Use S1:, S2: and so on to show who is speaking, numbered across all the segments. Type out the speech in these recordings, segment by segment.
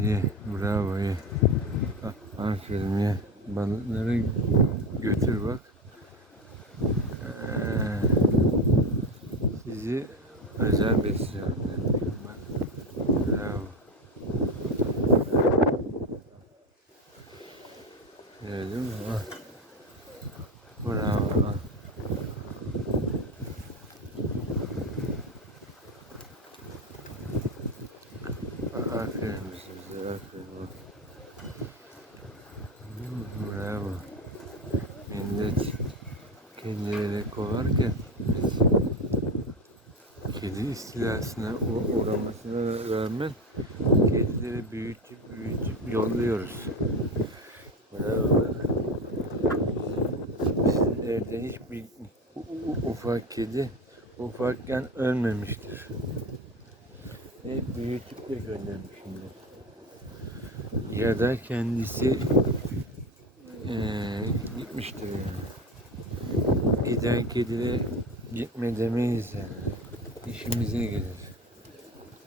S1: İyi, bravo iyi. A- Aferin ya. Balıkları götür bak. Ee, sizi özel besliyorum. Bravo. Gördün mü? Bak. Bravo. bak. A- Aferin aferin. Bravo. Millet kedileri kovarken biz kedi istilasına uğramasına rağmen kedileri büyütüp büyütüp yolluyoruz. Bravo. Sizin evde hiçbir ufak kedi ufakken ölmemiştir. Hep büyütüp de göndermişimdir. Ya da kendisi eee gitmiştir yani. Giden kedide gitme demeyiz yani. İşimize gelir.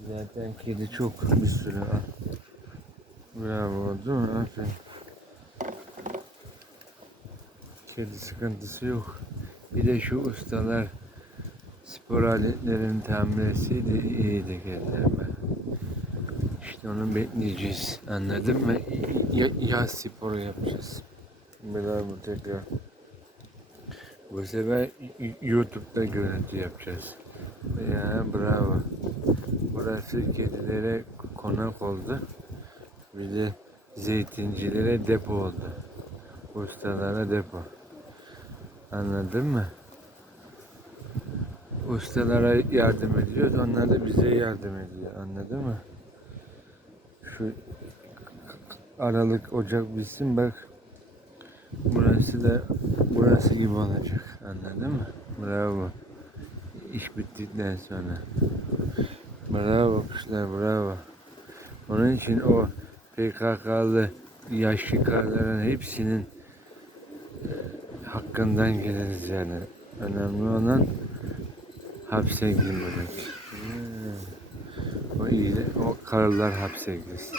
S1: Zaten kedi çok bir sürü. Ah. Bravo değil mi? Aferin. Kedi sıkıntısı yok. Bir de şu ustalar spor aletlerini tamir etseydi iyiydi kediler onu bekleyeceğiz. Anladın mı? Ya, yaz sporu yapacağız. Bravo tekrar. Bu sefer YouTube'da görüntü yapacağız. Ya bravo. Burası kedilere konak oldu. Bir de zeytincilere depo oldu. Ustalara depo. Anladın mı? Ustalara yardım ediyoruz. Onlar da bize yardım ediyor. Anladın mı? Şu Aralık, Ocak bitsin bak. Burası da burası gibi olacak. Anladın mı? Bravo. İş bittikten sonra. Bravo kuşlar bravo. Onun için o PKK'lı yaşlı karların hepsinin hakkından geliriz yani. Önemli olan hapse girmemek. Hmm. İyi, o karılar hapse girsin.